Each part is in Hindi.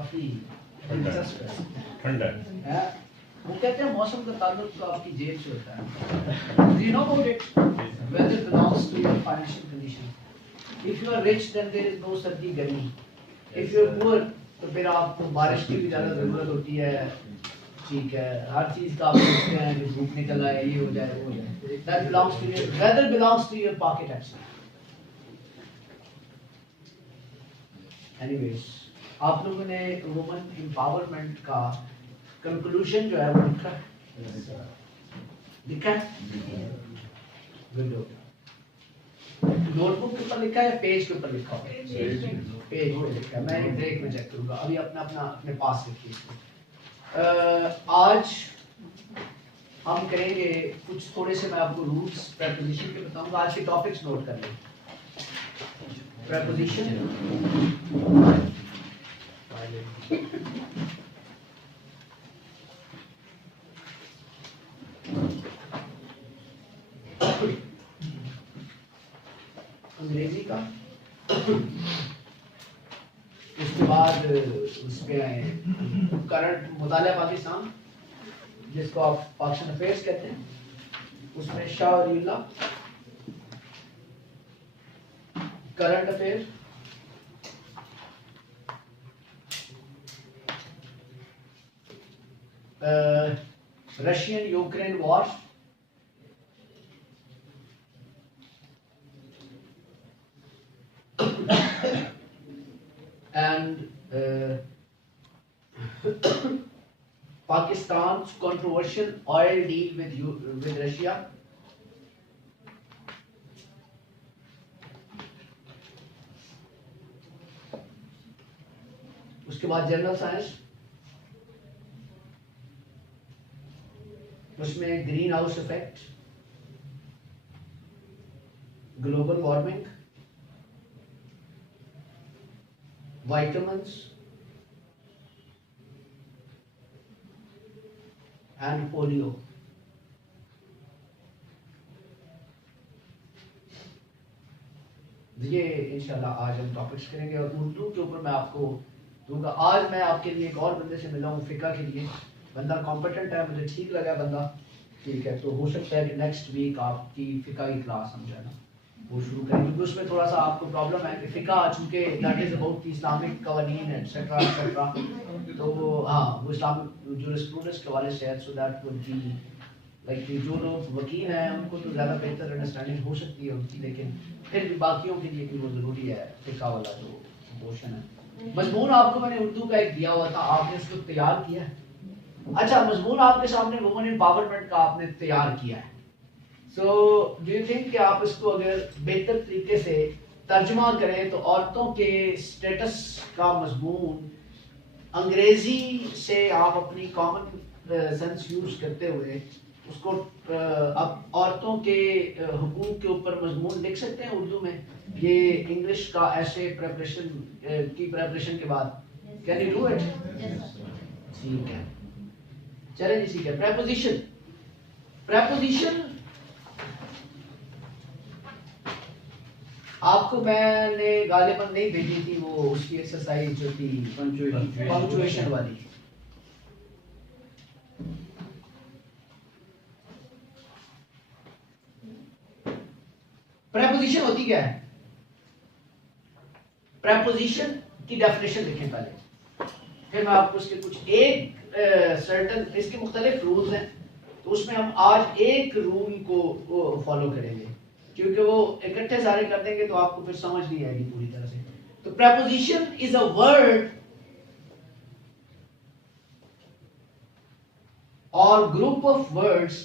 काफी दिलचस्प है, ठंडा है। वो कहते हैं मौसम का ताल्लुक तो आपकी जेब से होता है। Do you know about it? Weather belongs to your financial condition. If you are rich, then there is no सर्दी गर्मी. If you are poor, तो फिर आपको बारिश की भी ज़्यादा ज़रूरत होती है, ठीक है, हर चीज़ का आप सोचते हैं कि धूप निकल आए, ये हो जाए, वो हो जाए। That belongs to your weather belongs to your pocket actually. Anyways, आप लोगों ने वुमन एम्पावरमेंट का कंक्लूजन जो है वो लिखा है? गुड हो गया। नोटबुक के ऊपर लिखा है या पेज के ऊपर लिखा होगा? पेज पे लिखा है। मैं ब्रेक में चेक करूंगा। अभी अपने पास रखिए इसको। आज हम करेंगे कुछ थोड़े से, मैं आपको रूल्स प्रेपोजिशन के बताऊंगा। आज के टॉपिक्स नोट कर लें। प्रेपोजिशन, अंग्रेजी का, उसके बाद उसके आए करंट मुताला पाकिस्तान, जिसको आप पाकिस्तान अफेयर्स कहते हैं, उसमें शाह और यूला, current affair, Russian Ukraine war, and Pakistan's controversial oil deal with Russia, उसके बाद जनरल साइंस, उसमें greenhouse effect, global warming, vitamins and polio. ये इंशाल्लाह आज हम टॉपिक्स करेंगे और उर्दू के ऊपर मैं आपको दूंगा। आज मैं आपके लिए एक और बंदे से मिला हूँ फिका के लिए। बंदा कॉम्पिटेंट है, मुझे ठीक लगा बंदा, ठीक है। तो हो सकता है कि नेक्स्ट वीक आपकी फिका की क्लास हम जो है ना वो शुरू करें, क्योंकि उसमें थोड़ा सा आपको प्रॉब्लम है कि फ़िक़्ह चूँकि दैट इज़ अबाउट इस्लामिक कवानीन एटसेट्रा एटसेट्रा, तो वो हाँ वो इस्लामिक जूरिस्प्रूडेंस के हवाले से है। So that would be like जो लोग वकील हैं उनको तो ज़्यादा बेहतर अंडरस्टैंडिंग हो सकती है उनकी, लेकिन फिर भी बाकियों के लिए भी वो ज़रूरी है फ़िक़्ह वाला जो पोर्शन है। मजमून आपको मैंने उर्दू का एक दिया हुआ था, आपने उसको तैयार किया है? अच्छा, मजमून आपके सामने वुमन एम्पावरमेंट का आपने तैयार किया है। सो डू यू थिंक कि आप इसको अगर बेहतर तरीके से तर्जुमा करें तो औरतों के स्टेटस का मजमून अंग्रेजी से आप अपनी कॉमन सेंस यूज करते हुए उसको अब औरतों के हुकूक के ऊपर मजमून लिख सकते हैं उर्दू में, ये इंग्लिश का ऐसे प्रेपरेशन की प्रेपरेशन के बाद? Can you do it? ठीक है, चलें जी, ठीक है। प्रेपोजिशन, प्रेपोजिशन आपको मैंने गालिबन नहीं भेजी थी वो उसकी एक्सरसाइज जो थी पंक्चुएशन वाली। प्रेपोजिशन होती क्या है? प्रेपोजिशन की डेफिनेशन लिखें पहले, फिर मैं आपको उसके कुछ एक सर्टेन इसके मुख्तलिफ रूल्स हैं, तो उसमें हम आज एक रूल को फॉलो करेंगे, क्योंकि वो इकट्ठे सारे कर देंगे तो आपको फिर समझ नहीं आएगी पूरी तरह से। तो प्रेपोजिशन इज अ वर्ड और group of words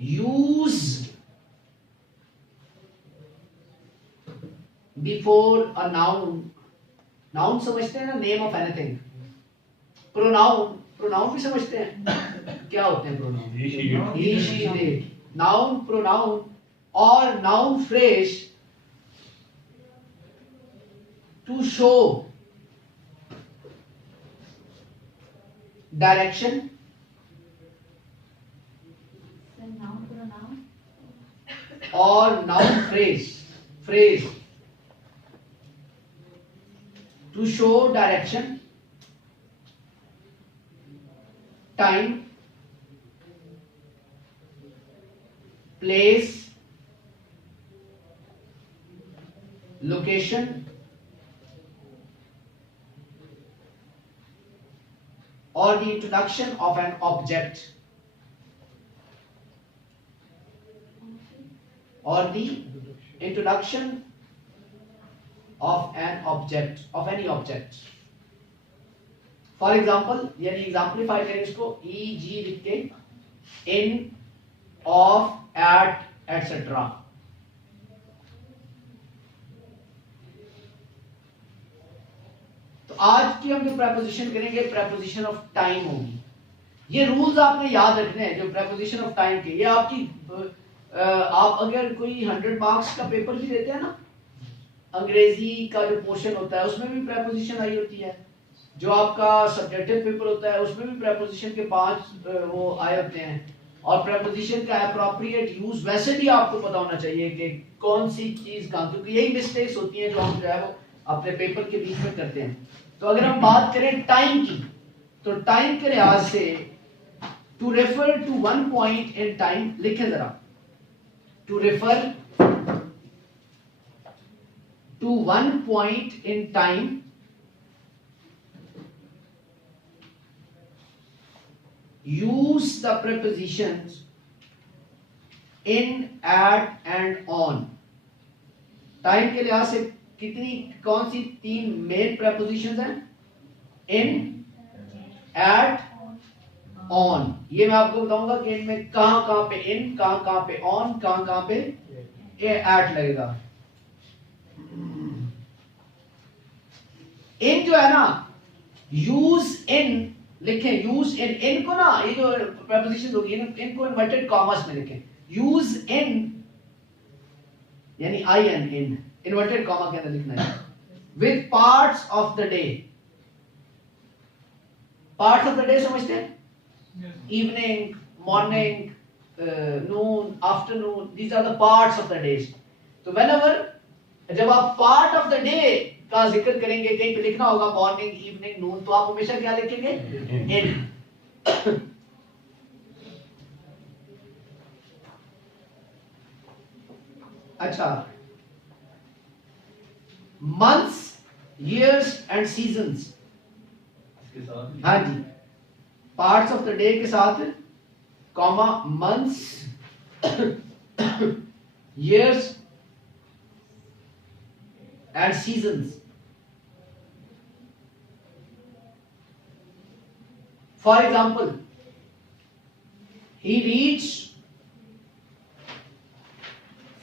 used before a noun. Noun समझते हैं ना, name of anything. Pronoun, pronoun भी समझते हैं क्या होते हैं pronoun? He she they. Noun, pronoun और noun phrase to show direction और noun phrase to show direction, time, place, location, or the introduction of an object, or the introduction of an object, of any object. For example, यानी exemplify करें इसको, e.g. लिख के, in, of, at, etc. तो आज की हम जो प्रेपोजिशन करेंगे प्रेपोजिशन ऑफ टाइम होगी। ये रूल्स आपने याद रखने हैं जो प्रेपोजिशन ऑफ टाइम के। ये आपकी आप अगर कोई 100 मार्क्स का पेपर भी देते हैं ना, अंग्रेजी का जो पोर्शन होता है उसमें भी प्रेपोजिशन आई होती है। जो आपका सब्जेक्टिव पेपर होता है उसमें भी प्रेपोजिशन के 5 वो आए होते हैं। और प्रेपोजिशन का एप्रोप्रिएट यूज वैसे भी आपको पता होना चाहिए कि कौन सी चीज कहाँ, क्योंकि यही मिस्टेक्स होती हैं जो हम जो है वो अपने पेपर के बीच में करते हैं। तो अगर हम बात करें टाइम की, तो टाइम के लिहाज से to refer to one point in time लिखें जरा, to refer to one point in time, use the prepositions in, at and on। Time के लिहाज से कितनी कौन सी 3 मेन प्रेपोजिशंस हैं? इन, एट, ऑन। ये मैं आपको बताऊंगा कि इनमें कहां पे इन, कहां पे ऑन, कहां पे एट लगेगा। इन जो है ना, यूज इन लिखें, यूज इन। इनको ना ये जो प्रेपोजिशन होगी इनको इन्वर्टेड कॉमास में लिखें। यूज इन यानी I N, in inverted comma के अंदर लिखना है। With parts of the day. Parts of the day समझते हैं? Evening, morning, noon, afternoon, these are the parts of the day. तो व्हेनेवर जब आप पार्ट ऑफ द डे का जिक्र करेंगे, कहीं पे लिखना होगा मॉर्निंग, इवनिंग, नून, तो आप हमेशा क्या लिखेंगे? इन। अच्छा, मंथ्स, ईयर्स एंड सीजन्स, हाँ जी, पार्ट्स ऑफ द डे के साथ comma, months, years and seasons। For example, he reached,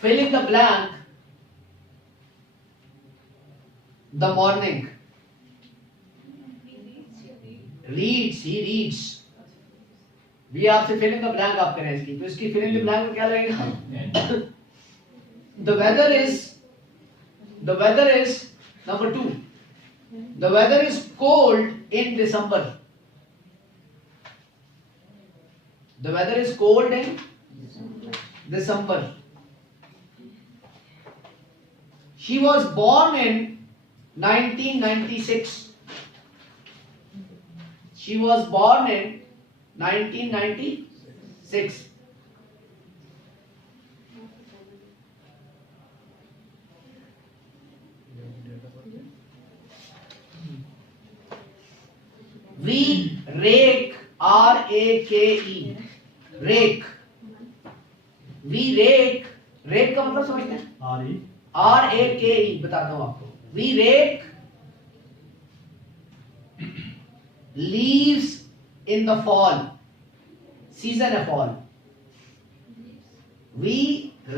fill in the blank, the morning। reads, he reads। भी आपसे fill in the blank आप करें इसकी, तो इसकी fill in the blank में क्या लगेगा? The weather is number 2। The weather is cold in December। The weather is cold in December। She was born in 1996। She was born in 1996। We rake, R-A-K-E, rake। We rake, rake का मतलब समझते हैं? R-A-K-E बताता हूं आपको। We rake leaves in the fall। season है fall। We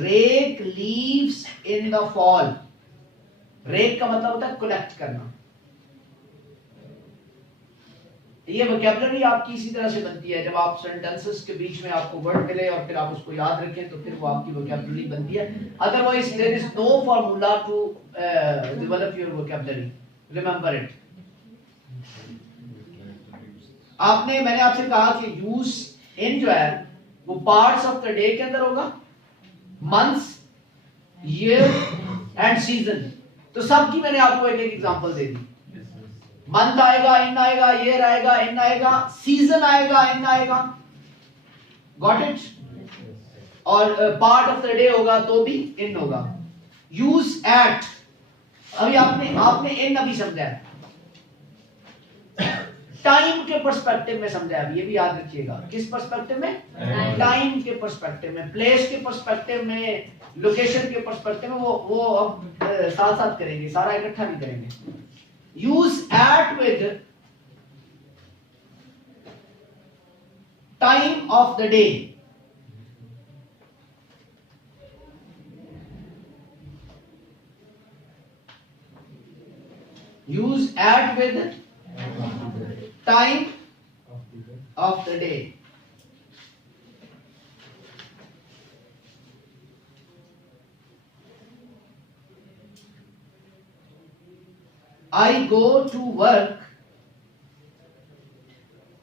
rake leaves in the fall। rake का मतलब होता है कलेक्ट करना। ये वोकैबुलरी आपकी इसी तरह से बनती है, जब आप सेंटेंसेस के बीच में आपको वर्ड मिले और फिर आप उसको याद रखें तो फिर वो आपकी वोकैबुलरी बनती है। Otherwise there is no formula to develop your vocabulary, remember it. मैंने आपसे कहा कि यूज इन जो है वो पार्ट्स ऑफ द डे के अंदर होगा, मंथ्स, ईयर एंड सीजन। तो सबकी मैंने आपको एक एक एग्जांपल दे दी। मंथ आएगा इन आएगा, ईयर आएगा इन आएगा, सीजन आएगा इन आएगा, गॉट इट। और पार्ट ऑफ द डे होगा तो भी इन होगा। यूज एट, अभी आपने इन अभी समझा है, टाइम के पर्सपेक्टिव में समझा है, ये भी याद रखिएगा। किस पर्सपेक्टिव में? टाइम के पर्सपेक्टिव में, प्लेस के पर्सपेक्टिव में, लोकेशन के पर्सपेक्टिव में, वो अब साथ साथ करेंगे, सारा इकट्ठा नहीं करेंगे। Use at with time of the day, use at with time of the day. I go to work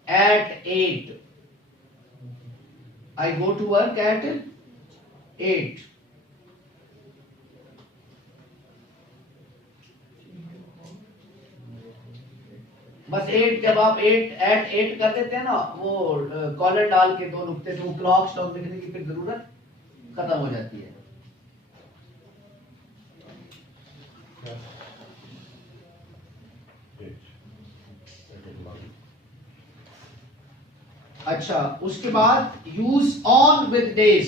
at 8. I go to work at 8. बस 8, जब आप 8 कर देते हैं ना, वो कॉलर डाल के 2 नुक्ते, तो क्लॉक स्टॉक लिखने की फिर जरूरत खत्म हो जाती है। अच्छा, उसके बाद use on with days,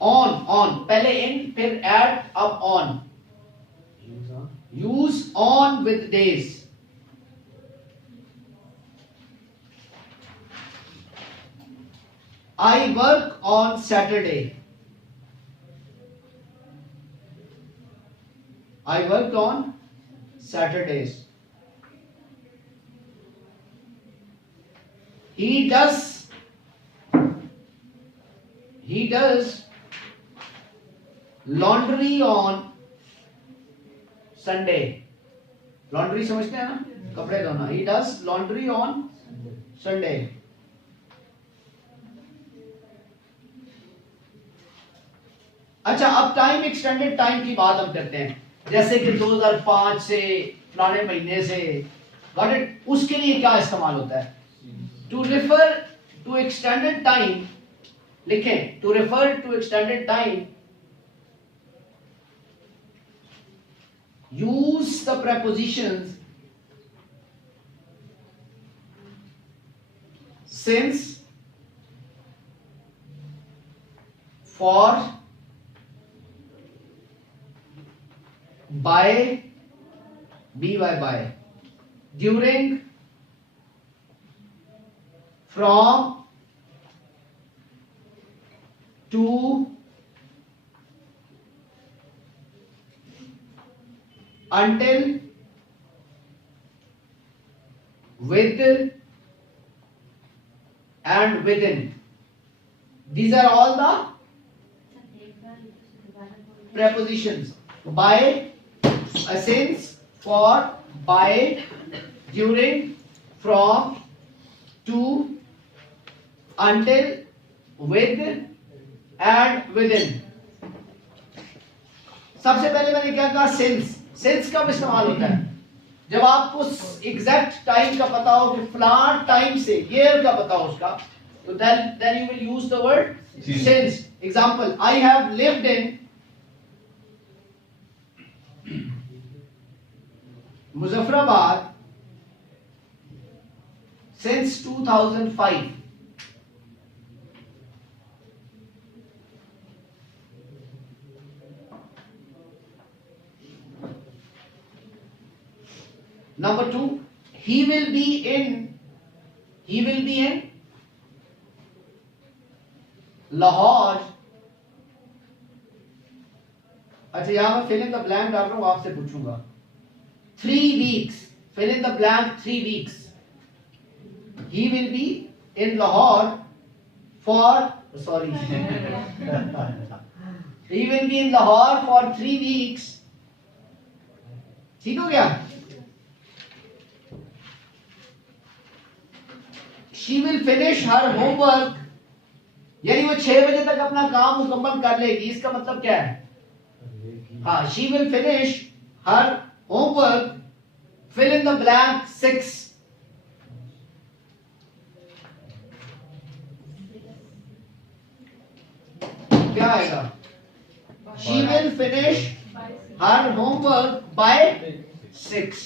on पहले इन फिर एट अब on, use on with days. I work on Saturday. I work on Saturdays. He does laundry on Sunday. Laundry समझते हैं ना, कपड़े धोना। He does laundry on Sunday. अच्छा, अब टाइम, एक्सटेंडेड टाइम की बात हम करते हैं, जैसे कि 2005 से, पुराने महीने से, गॉट इट। उसके लिए क्या इस्तेमाल होता है? To refer to extended time, लिखें, to refer to extended time, use the prepositions since, for, by, by, during, from, to, until, with, and within. These are all the prepositions. By, since, for, by, during, from, to, until, with, and within. सबसे पहले मैंने क्या कहा? सिंस कब इस्तेमाल होता है? जब आपको एग्जैक्ट टाइम का पता हो कि फलान टाइम से, ईयर का पता हो उसका, तो then you will use the word since. Example, I have lived in Muzaffarabad since 2005. Number 2, he will be in Lahore. अच्छा, यहां मैं fill in the blank डाल रहा हूं, आपसे पूछूंगा 3 weeks, fill in the blank 3 weeks. He will be in Lahore for, sorry, he will be in Lahore for 3 weeks. ठीक हो गया? She will finish her homework, यानी वो 6 बजे तक अपना काम मुकम्मल कर लेगी। इसका मतलब क्या है? हाँ, she will finish her homework the blank 6. क्या आएगा? She will finish her homework by 6.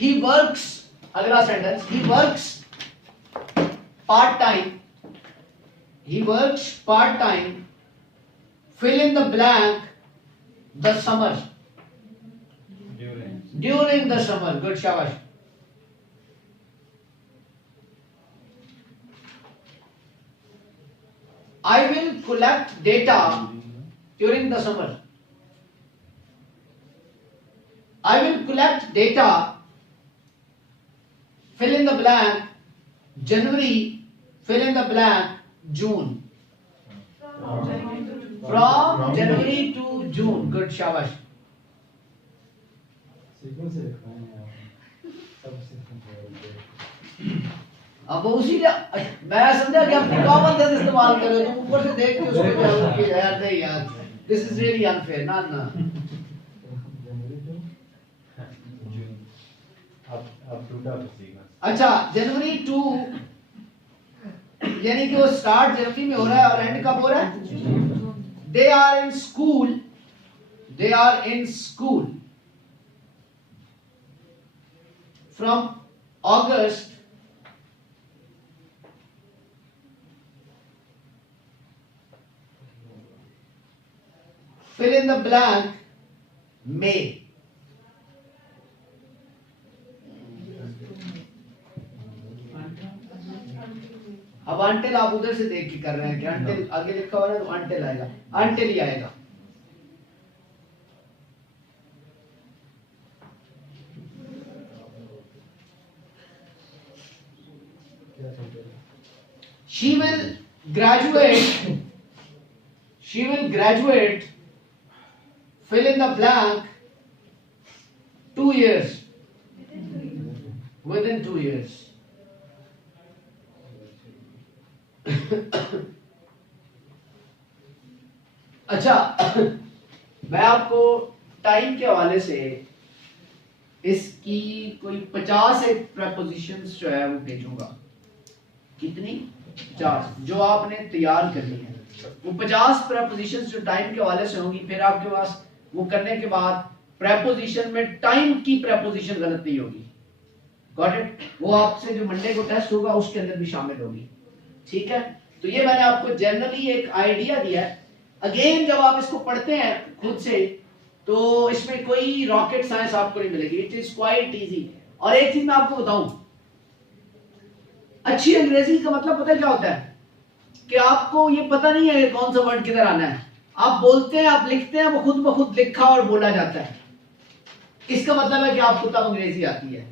He works, अगला sentence, he works part time. He works part time. Fill in the blank. The summer. During the summer. Good, shabash. I will collect data during the summer. I will collect data. Fill in the blank. January. Fill in the blank. June. From January to June. Good, shabash. अब उसी मैं समझा कि अपनी कॉमन सेंस इस्तेमाल कर रहे हो, तुम ऊपर से देख के उसको जवाब कि यार नहीं यार, दिस इज रियली अनफेयर. ना ना अच्छा, जनवरी टू यानी कि वो स्टार्ट जनवरी में हो रहा है और एंड कब हो रहा है? They are in school. They are in school from August fill in the blank May. अब अंटिल आप उधर से देख के कर रहे हैं कि अंटिल आगे लिखा हुआ है तो अंटिल आएगा, अंटिल ही आएगा. She will graduate. She will graduate. Fill in the blank. 2 years. Within 2 years. अच्छा, मैं आपको टाइम के हवाले से इसकी कोई 50 एक प्रपोजिशंस जो है वो भेजूंगा. कितनी? 50 जो आपने तैयार करनी है. वो 50 प्रपोजिशंस जो टाइम के हवाले से होंगी. फिर आपके पास वो करने के बाद प्रपोजिशन में टाइम की प्रपोजिशन गलत नहीं होगी. Got it? वो आपसे जो मंडे को टेस्ट होगा उसके अंदर भी शामिल होगी. ठीक है, तो ये मैंने आपको जनरली एक आइडिया दिया है. अगेन जब आप इसको पढ़ते हैं खुद से तो इसमें कोई रॉकेट साइंस आपको नहीं मिलेगी. It is quite easy. और एक चीज मैं आपको बताऊं, अच्छी अंग्रेजी का मतलब पता क्या होता है कि आपको ये पता नहीं है कौन सा वर्ड किधर आना है. आप बोलते हैं, आप लिखते हैं, वो खुद ब खुद लिखा और बोला जाता है. इसका मतलब है कि आपको तब अंग्रेजी आती है.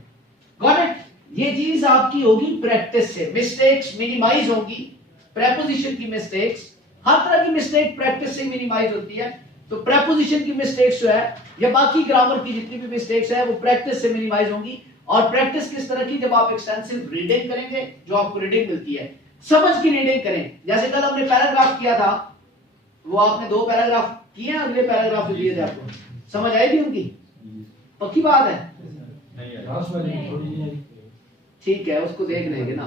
Got it? ये चीज आपकी होगी प्रैक्टिस से. मिस्टेक्स मिनिमाइज होगी. प्रेपोजिशन की मिस्टेक्स, हर तरह की मिस्टेक प्रैक्टिस से मिनिमाइज होती है. तो प्रेपोजिशन की मिस्टेक्स जो है या बाकी ग्रामर की जितनी भी मिस्टेक्स है वो प्रैक्टिस से मिनिमाइज होंगी. और प्रैक्टिस किस तरह की? जब आप एक्सटेंसिव रीडिंग करेंगे, जो आपको रीडिंग मिलती है, समझ की रीडिंग करें. जैसे कल हमने पैराग्राफ किया था, वो आपने 2 पैराग्राफ किए, अगले पैराग्राफ दिए थे आपको, समझ आई थी उनकी? पक्की बात है? ठीक है, उसको देख लेंगे ना.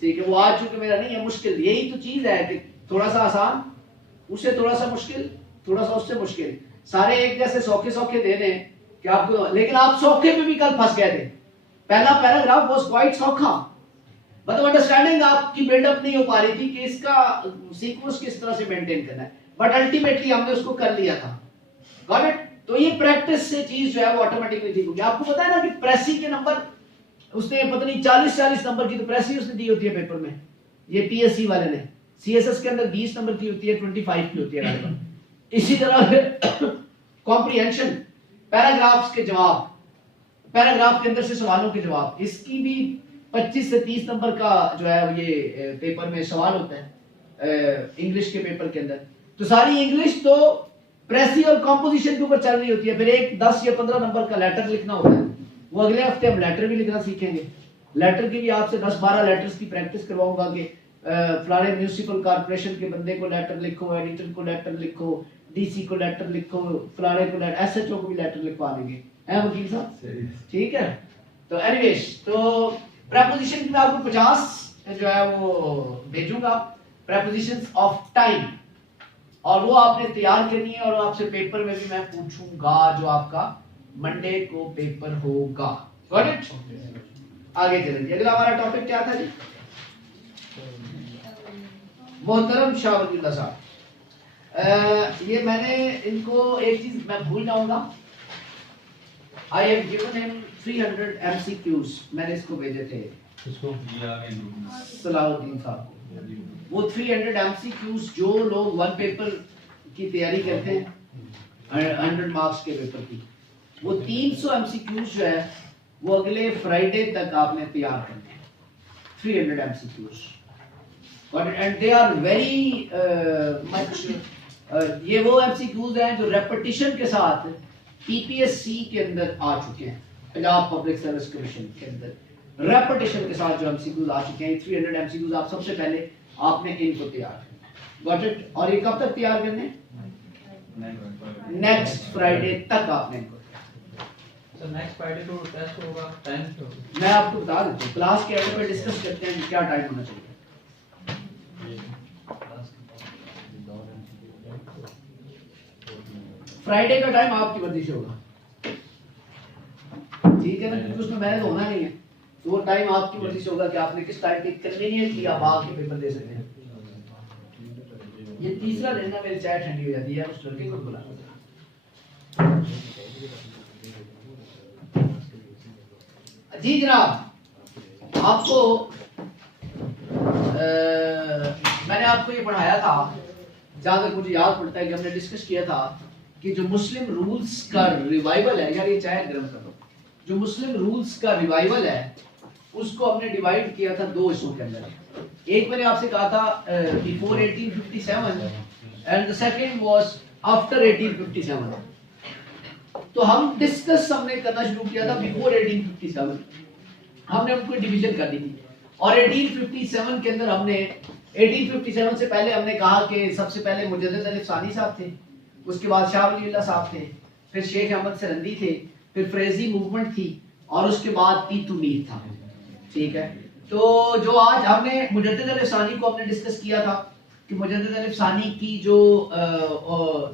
ठीक है, वो आज चूंकि मेरा नहीं है मुश्किल. यही तो चीज है कि थोड़ा सा आसान, उससे थोड़ा सा मुश्किल, थोड़ा सा उससे मुश्किल. सारे एक जैसे सौखे सौखे दे दें कि आपको, लेकिन आप सौखे पे भी कल फंस गए थे. पहला पैराग्राफ वाज क्वाइट सौखा, मतलब अंडरस्टैंडिंग आपकी बिल्डअप नहीं हो पा रही थी कि इसका सीक्वेंस किस तरह से मेंटेन करना है. बट अल्टीमेटली हमने उसको कर लिया था. Got it? तो ये प्रैक्टिस से चीज जो है वो ऑटोमेटिकली ठीक होगी. आपको पता है ना कि प्रेसी के नंबर उसने पता नहीं 40 नंबर की तो प्रेसी उसने दी होती है पेपर में, ये पीएससी वाले ने. सीएसएस के अंदर 20 नंबर की होती है, 25 की होती है. इसी तरह कॉम्प्रिहेंशन, पैराग्राफ्स के जवाब, पैराग्राफ के अंदर से सवालों के जवाब, इसकी भी 25 से 30 नंबर का जो है ये पेपर में सवाल होता है इंग्लिश के पेपर के अंदर. तो सारी इंग्लिश तो प्रेसी और कॉम्पोजिशन के ऊपर चल रही होती है. फिर एक 10 या 15 नंबर का लेटर लिखना होता है. वो अगले हफ्ते हम लेटर भी लिखना सीखेंगे. लेटर की भी आपसे 10-12 लेटर्स की प्रैक्टिस करवाऊंगा कि फलाने म्यूनिसिपल कॉर्पोरेशन के बंदे को लेटर लिखो, एडिटर को लेटर लिखो, डीसी को लेटर लिखो, फलाने को लेटर, एसएचओ को भी लेटर लिखवा देंगे, है वकील साहब? ठीक है। तो एनीवेज, तो प्रेपोजिशन में आपको 50 जो है वो भेजूंगा, प्रेपोजिशंस ऑफ टाइम, और वो आपने तैयार करनी है, और आपसे पेपर में भी मैं पूछूंगा जो आपका मंडे को पेपर होगा। Got it? आगे चलेंगे। अगला हमारा टॉपिक क्या था जी? मोहतरम शाह वलीउल्लाह साहब, ये मैंने इनको एक चीज मैं भूल जाऊंगा, I have given him 300 MCQs, मैंने इसको भेजे थे सलाहुद्दीन साहब को। वो 300 MCQs जो लोग वन पेपर की तैयारी करते हैं 100 मार्क्स के पेपर की, वो 300 MCQs जो है वो अगले फ्राइडे तक आपने तैयार करने हैं। 300 MCQs, and they are very much, ये वो MCQs हैं जो रेपिटिशन के साथ PPSC के अंदर आ चुके हैं, पंजाब पब्लिक सर्विस कमीशन के अंदर रेपिटिशन के साथ जो MCQs आ चुके हैं। 300 MCQs आप सबसे पहले आपने इनको तैयार करना। Got it? और ये कब तक तैयार करने? नेक्स्ट फ्राइडे तक आपने इनको। सर नेक्स्ट फ्राइडे को टेस्ट होगा, टाइम मैं आपको बता देता हूँ, क्लास के एंड में डिस्कस करते हैं क्या टाइम होना चाहिए। फ्राइडे का टाइम आपकी मर्जी से होगा, ठीक है ना, क्योंकि उसमें मैंने तो होना नहीं है, तो वो टाइम आपकी मर्जी से होगा कि आपने किस टाइम पे कन्वीनियंटली आप आके पेपर दे सकते हैं। ये तीसरा दिन ना मेरी चाय ठंडी हो जाती है, उस लड़के को बुला जी जनाब। आपको मैंने आपको ये पढ़ाया था, जहां तक मुझे याद पड़ता है कि हमने डिस्कस किया था कि जो मुस्लिम रूल्स का रिवाइवल है, यार ये चाय गर्म कर दो, जो मुस्लिम रूल्स का रिवाइवल है उसको हमने डिवाइड किया था दो हिस्सों के अंदर। एक मैंने आपसे कहा था before 1857 and the second was after 1857। तो हम डिस्कस हमने करना शुरू किया था बिफोर 1857, हमने उनको डिवीजन कर दी थी, और 1857 के अंदर हमने 1857 से पहले हमने कहा कि सबसे पहले मुजद्दिद अली सानी साहब थे, उसके बाद शाह वलीउल्लाह साहब थे, फिर शेख अहमद सरहंदी थे, फिर फ्रेजी मूवमेंट थी, और उसके बाद तीतू मीर था। ठीक है, तो जो आज हमने मुजद्दिद अली सानी को हमने डिस्कस किया था कि मुजद्दिद अली सानी की जो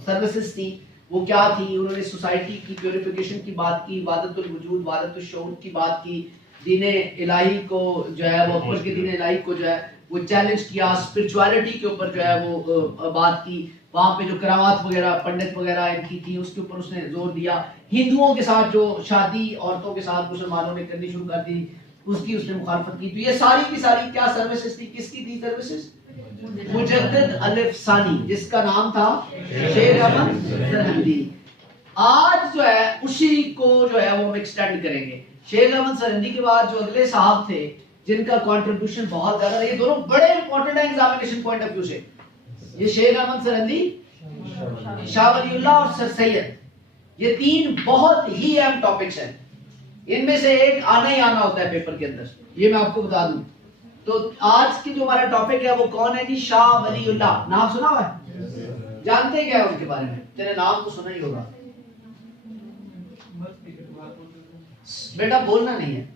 सर्विसेज थी वो क्या थी। उन्होंने सोसाइटी की प्योरिफिकेशन की बात की, वादतुल वजूद वादतुल शऊर की बात की, दीन इलाही को जो है वो अकबर के दीन इलाही को जो है वो चैलेंज किया, स्पिरिचुअलिटी के ऊपर जो है वो बात की, वहाँ पे जो करामात वगैरह पंडित वगैरह इनकी थी उसके ऊपर उसने जोर दिया। हिंदुओं के साथ जो शादी औरतों के साथ मुसलमानों ने करनी शुरू कर दी उसकी उसने मुखालफत की। तो ये सारी की सारी क्या सर्विसेज थी, किसकी थी सर्विसेज? मुजद्दिद अली सानी, जिसका नाम था शेख अहमद सरहंदी। आज जो है उसी को जो है वो हम एक्सटेंड करेंगे। शेख अहमद सरहंदी के बाद जो अगले साहब थे जिनका कंट्रीब्यूशन बहुत ज्यादा, ये दोनों बड़े इंपॉर्टेंट है एग्जामिनेशन पॉइंट ऑफ व्यू से। ये शेख अहमद सरहंदी, शाह वलीउल्लाह और सर सैयद, ये तीन बहुत ही अहम टॉपिक्स हैं। इनमें से एक आना ही आना होता है पेपर के अंदर, ये मैं आपको बता दूं। तो आज की जो हमारा टॉपिक है वो कौन है जी? शाह वलीउल्लाह। नाम सुना हुआ है? जानते क्या है उनके बारे में? तेरे नाम तो सुना ही होगा। बेटा बोलना नहीं है,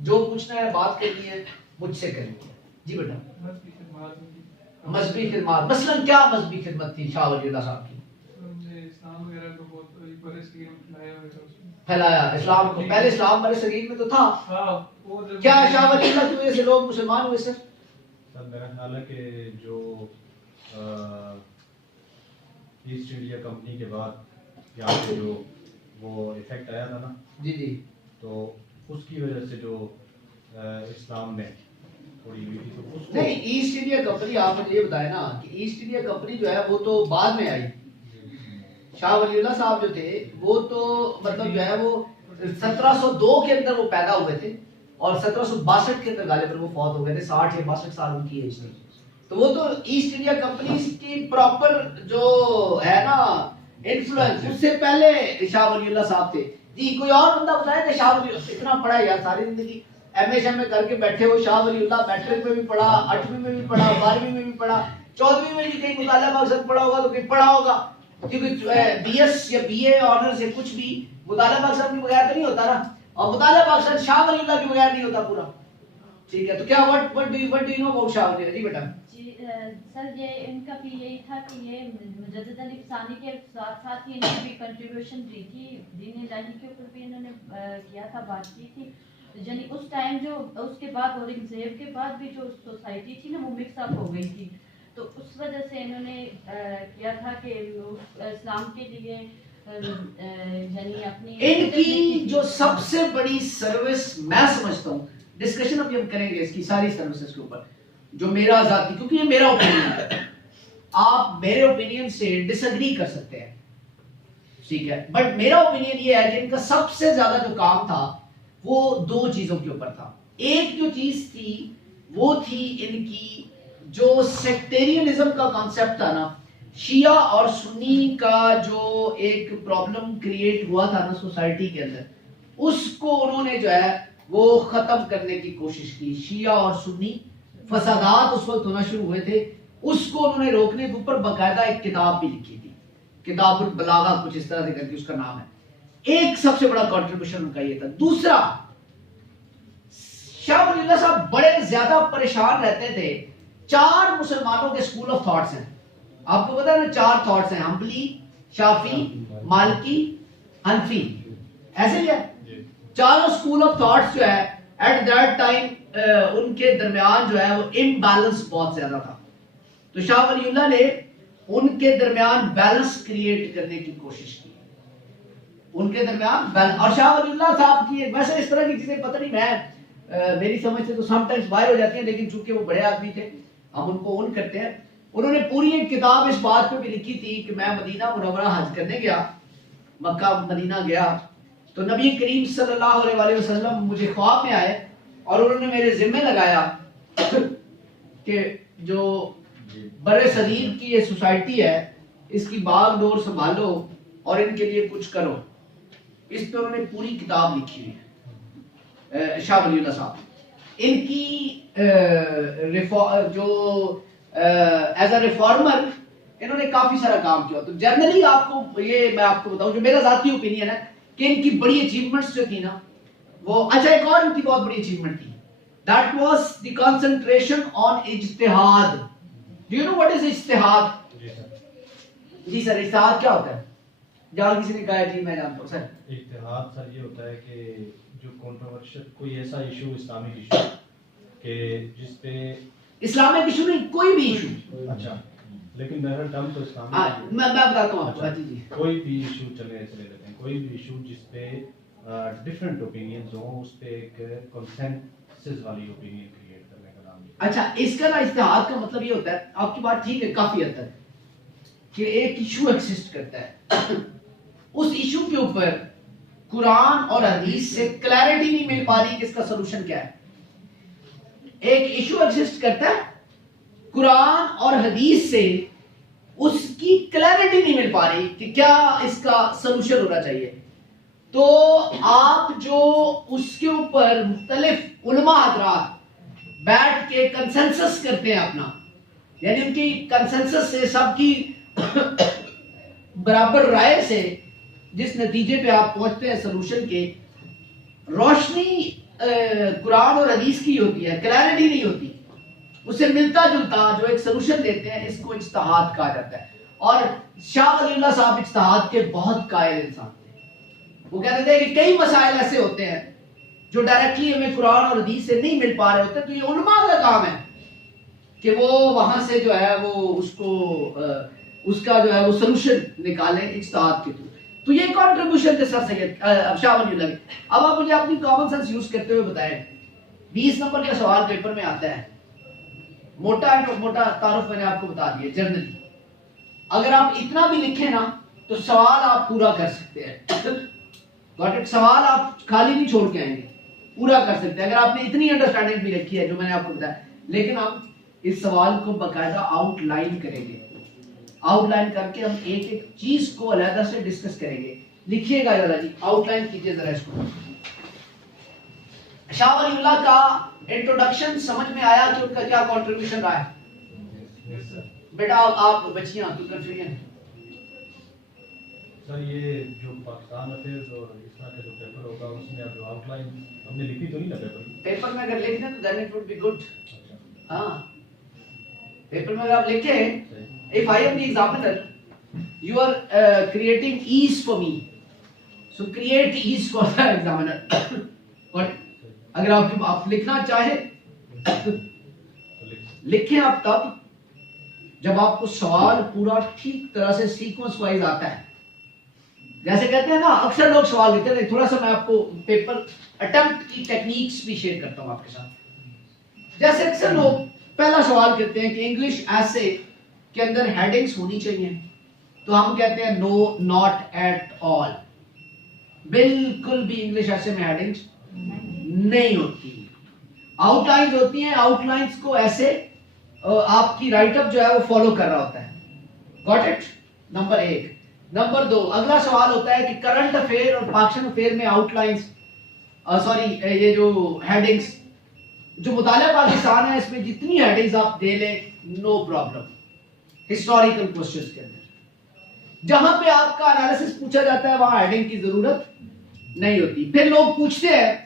जो पूछना है बात करनी है मुझसे करनी है। जी बेटा। मजहबी खिदमत, मसलन क्या मजहबी खिदमत थी शाह वलीउल्लाह साहब की? इस्लाम वगैरह को बहुत बड़े स्केल में फैलाया इस्लाम को। पहले इस्लाम बड़े सगीर में तो था। क्या शाह वलीउल्लाह की वजह से लोग मुसलमान हुए? सर मेरा ख्याल है कि जो ईस्ट इंडिया कंपनी के बाद यहाँ पे जो वो इफेक्ट आया था ना जी जी, तो उसकी वजह से जो इस्लाम में थोड़ी हुई थी, तो उसको नहीं, ईस्ट इंडिया कंपनी, आप मुझे ये बताए ना कि ईस्ट इंडिया कंपनी जो है वो तो बाद में आई। शाह वलीउल्लाह साहब जो थे वो तो मतलब जो है वो 1702 के अंदर वो पैदा हुए थे और 1762 के अंदर गालिबन वो फौत हो गए थे। 60 या 62 साल उनकी एज थी। तो वो तो ईस्ट इंडिया कंपनी की प्रॉपर जो है ना इन्फ्लुएंस, उससे पहले शाह वलीउल्लाह साहब थे। जी कोई और बंदा बताया कि शाह वलीउल्लाह इतना पढ़ा है यार सारी जिंदगी, MA करके बैठे हो, शाह वलीउल्लाह मैट्रिक में भी पढ़ा, 8वीं में भी पढ़ा, 12वीं में भी पढ़ा, 14वीं में भी कहीं मुताला मकसद पढ़ा होगा तो कहीं पढ़ा होगा, क्योंकि BS या BA ऑनर्स या कुछ भी मुताला मकसद के बगैर तो नहीं होता ना, और मुताला मकसद शाह वलीउल्लाह के बगैर नहीं होता पूरा। ठीक है, तो क्या what do you know about Shah Waliullah? जी बेटा। सर ये इनका भी यही था कि ये मुजद्दिद अली फ़सानी के साथ साथ ही इन्होंने भी कंट्रीब्यूशन दी थी, दीन इलाही के ऊपर भी इन्होंने किया था, बात की थी, यानी उस टाइम जो उसके बाद औरंगजेब के बाद भी जो सोसाइटी थी ना वो मिक्स अप हो गई थी, तो उस वजह से इन्होंने किया था कि इस्लाम के लिए यानी अपनी इनकी जो सबसे बड़ी सर्विस मैं समझता हूँ, डिस्कशन अभी हम करेंगे इसकी सारी सर्विसेज के ऊपर, जो मेरा जाती, क्योंकि ये मेरा ओपिनियन है, आप मेरे ओपिनियन से डिसएग्री कर सकते हैं, ठीक है, बट मेरा ओपिनियन ये है कि इनका सबसे ज्यादा जो काम था वो दो चीजों के ऊपर था। एक जो चीज थी वो थी इनकी जो सेक्टेरियनिज्म का कॉन्सेप्ट था ना, शिया और सुन्नी का जो एक प्रॉब्लम क्रिएट हुआ था ना सोसाइटी के अंदर, उसको उन्होंने जो है वो खत्म करने की कोशिश की। शिया और सुन्नी फसादात उस वक्त होना शुरू हुए थे, उसको उन्होंने रोकने के ऊपर बाकायदा एक किताब भी लिखी थी, किताबुल बलागा कुछ इस तरह से करके उसका नाम है। एक सबसे बड़ा कंट्रीब्यूशन उनका ये था। दूसरा, शाह वलीउल्लाह साहब बड़े ज्यादा परेशान रहते थे, 4 मुसलमानों के स्कूल ऑफ थॉट्स हैं, आपको पता है ना, 4 थॉट्स हैं, हम्बली, शाफी, मालिकी, हनफी, ऐसे ही है। चारों स्कूल ऑफ थॉट्स जो है एट दैट टाइम उनके दरमियान जो है वो इम्बैलेंस बहुत ज्यादा था, तो शाह वलीउल्लाह ने उनके दरमियान बैलेंस क्रिएट करने की कोशिश की, उनके दरमियान बैलेंस। और शाह वलीउल्लाह साहब की वैसे इस तरह की चीजें पता नहीं, मैं मेरी समझ से तो समटाइम्स बाहर हो जाती है, लेकिन चूंकि वो बड़े आदमी थे हम उनको ऑन करते हैं। उन्होंने पूरी एक किताब इस बात पे भी लिखी थी कि मैं मदीना मुनव्वरा हज करने गया, मक्का मदीना गया, तो नबी करीम सल्लल्लाहु अलैहि वसल्लम मुझे ख्वाब में आए और उन्होंने मेरे जिम्मे लगाया कि जो बड़े सदीर की ये सोसाइटी है इसकी बाग डोर संभालो और इनके लिए कुछ करो। इस पे उन्होंने पूरी किताब लिखी हुई है शाह वलीउल्लाह साहब। इनकी जो एज अ रिफॉर्मर इन्होंने काफी सारा काम किया। तो जनरली आपको ये मैं आपको बताऊं, जो मेरा जाती ओपिनियन है कि इनकी बड़ी अचीवमेंट्स जो थी ना वो, अच्छा एक और इनकी बहुत बड़ी अचीवमेंट थी, that was the concentration on इज्तिहाद। Do you know what is इज्तिहाद? जी सर, इज्तिहाद क्या होता है? जहाँ किसी ने कहा जी मैं जानता हूँ सर। इज्तिहाद सर ये होता है कि जो कंट्रोवर्शियल कोई ऐसा इशू, इस्लामिक इशू के जिस पे इस्लामिक इशू नहीं, कोई भी इशू, अच्छा, लेकिन जनरल टर्म तो इस्लामिक, मैं बताता हूँ आपको। जी जी, कोई भी इशू चले लेते हैं, कोई भी इशू जिस पे डिफरेंट ओपिनियंस हो, उस पे एक कंसेंसस वाली ओपिनियन क्रिएट करने का नाम है। अच्छा, इसका ना इज्तिहाद का मतलब ये होता है, आपकी बात ठीक है काफी हद तक, कि एक इशू एग्जिस्ट करता है, उस इशू के ऊपर कुरान और हदीस से क्लैरिटी नहीं मिल पा रही कि इसका सलूशन क्या है। एक इशू एग्जिस्ट करता है, कुरान और हदीस से उसकी क्लैरिटी नहीं मिल पा रही कि क्या इसका सलूशन होना चाहिए, तो आप जो उसके ऊपर मुख्तलिफ उलमा हजरात बैठ के कंसेंसस करते हैं अपना, यानी उनकी कंसेंसस से सबकी बराबर राय से जिस नतीजे पे आप पहुंचते हैं सलूशन के, रोशनी कुरान और हदीस की होती है, क्लैरिटी नहीं होती, उससे मिलता जुलता जो एक सलूशन देते हैं, इसको इज्तिहाद कहा जाता है। और शाह वलीउल्लाह साहब इज्तिहाद के बहुत कायल इंसान थे। वो कहते थे कि कई मसाइल ऐसे होते हैं जो डायरेक्टली हमें कुरान और हदीस से नहीं मिल पा रहे होते, तो ये उलमा का काम है कि वो वहां से जो है वो उसको उसका जो है वो सलूशन निकालें इज्तिहाद के थ्रू। तो ये कंट्रीब्यूशन थे सर सैयद शाह वलीउल्लाह के। अब आप मुझे अपनी कॉमन सेंस यूज करते हुए बताएं, 20 नंबर का सवाल पेपर में आता है, मोटा मोटा तारुफ मैंने आपको बता दिया जनरली, अगर आप इतना भी लिखें ना तो सवाल आप पूरा कर सकते हैं। Got it? सवाल आप खाली नहीं छोड़ के आएंगे, पूरा कर सकते हैं अगर आपने इतनी अंडरस्टैंडिंग भी रखी है जो मैंने आपको बताया। लेकिन हम इस सवाल को बाकायदा आउटलाइन करेंगे, आउटलाइन करके हम एक एक चीज को अलग से डिस्कस करेंगे। लिखिएगा जरा जी, आउटलाइन कीजिए जरा इसको। शाह वलीउल्लाह का इंट्रोडक्शन समझ में आया कि उनका क्या कंट्रीब्यूशन रहा है? Yes, sir. बेटा आप बच्चियां तो कंफ्यूजन सर ये जो पाकिस्तान अफेयर्स और इस तरह का जो पेपर होगा उसमें आप जो आउटलाइन हमने लिखी तो नहीं ना पेपर में अगर लिख दें तो then it would be good. अच्छा हाँ, पेपर में अगर आप लिखें, सही if I am the examiner, you are creating ease for me, so create ease for the examiner. Got it? अगर आप लिखना चाहे तो लिख लिखें आप तब जब आपको सवाल पूरा ठीक तरह से सीक्वेंस वाइज आता है। जैसे कहते हैं ना, अक्सर लोग सवाल देते हैं, थोड़ा सा मैं आपको पेपर अटेम्प्ट की टेक्निक्स भी शेयर करता हूं आपके साथ। जैसे अक्सर लोग पहला सवाल करते हैं कि इंग्लिश ऐसे के अंदर हेडिंग्स होनी चाहिए, तो हम कहते हैं नो, नॉट एट ऑल। बिल्कुल भी इंग्लिश ऐसे में हेडिंग्स नहीं होती, आउटलाइंस होती हैं। आउटलाइंस को ऐसे आपकी राइटअप जो है वो फॉलो कर रहा होता है। Got it? नंबर 1। नंबर 2, अगला सवाल होता है कि करंट अफेयर और पाकिस्तान अफेयर में आउटलाइंस, सॉरी ये जो हेडिंग्स, जो मुताला पाकिस्तान है इसमें जितनी हेडिंग्स आप दे लें नो प्रॉब्लम। हिस्टोरिकल क्वेश्चंस के अंदर जहां पे आपका एनालिसिस पूछा जाता है वहां हेडिंग की जरूरत नहीं होती। फिर लोग पूछते हैं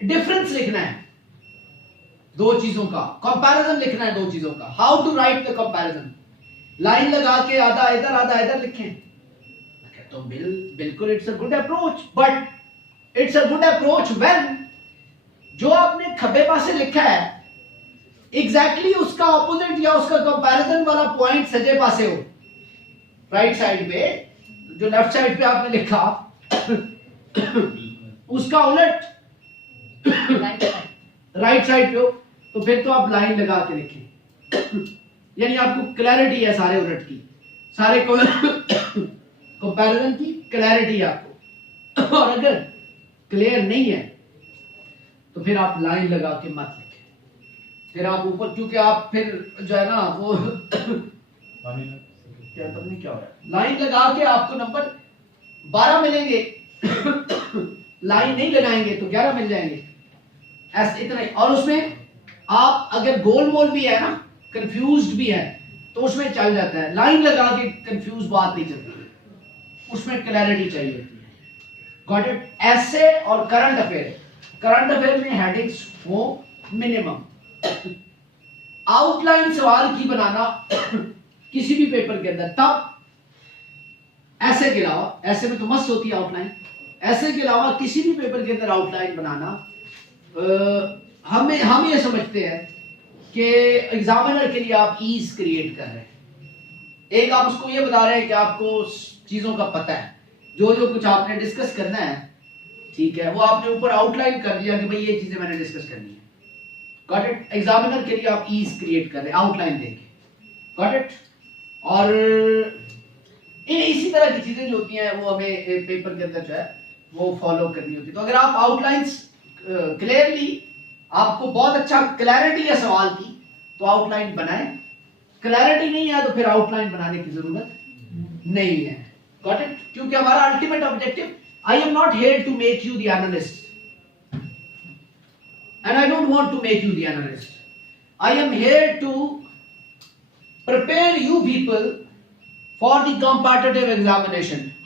डिफरेंस लिखना है दो चीजों का, कंपैरिजन लिखना है दो चीजों का। How to write the comparison? Line लगा के आधा इधर लिखें तो बिल्कुल it's a good approach, but it's a good approach when जो आपने खब्बे पासे लिखा है एग्जैक्टली उसका ऑपोजिट या उसका कंपैरिजन वाला पॉइंट सज्जे पासे हो। राइट साइड पे जो लेफ्ट साइड पे आपने लिखा उसका उलट राइट साइड पे हो, तो फिर तो आप लाइन लगा के लिखें। यानी आपको क्लैरिटी है सारे उलट की, सारे कंपैरिजन की क्लैरिटी है आपको। और अगर क्लियर नहीं है तो फिर आप लाइन लगा के मत लिखें। फिर आप ऊपर, क्योंकि आप फिर जो है ना वो क्या पता नहीं क्या हो रहा है, लाइन लगा के आपको नंबर 12 मिलेंगे, लाइन नहीं लगाएंगे तो 11 मिल जाएंगे, ऐसे इतना ही। और उसमें आप अगर गोल मोल भी है ना, कंफ्यूज्ड भी है, तो उसमें चल जाता है। लाइन लगा के कंफ्यूज बात नहीं चलती, उसमें क्लैरिटी चाहिए होती है। Got it? ऐसे और करंट अफेयर में हेडिंग्स हो मिनिमम। आउटलाइन सवाल की बनाना किसी भी पेपर के अंदर, तब ऐसे के अलावा, ऐसे में तो मस्त होती है आउटलाइन, ऐसे के अलावा किसी भी पेपर के अंदर आउटलाइन बनाना हम ये समझते हैं कि एग्जामिनर के लिए आप ईज क्रिएट कर रहे हैं। एक आप उसको ये बता रहे हैं कि आपको चीजों का पता है, जो जो कुछ आपने डिस्कस करना है, ठीक है, वो आपने ऊपर आउटलाइन कर दिया कि भाई ये चीजें मैंने डिस्कस करनी है। Got it? एग्जामिनर के लिए आप ईज क्रिएट कर रहे हैं आउटलाइन देके। Got it? और इसी तरह की चीजें जो होती हैं वो हमें पेपर के अंदर जो है वो फॉलो करनी होती है। तो अगर आप आउटलाइंस क्लियरली, आपको बहुत अच्छा क्लैरिटी है सवाल की, तो आउटलाइन बनाएं। क्लैरिटी नहीं है तो फिर आउटलाइन बनाने की जरूरत नहीं है। Got it? क्योंकि हमारा ultimate objective, I am not here to make you the analyst and I don't want to make you the analyst. I am here to prepare you people for the competitive examination.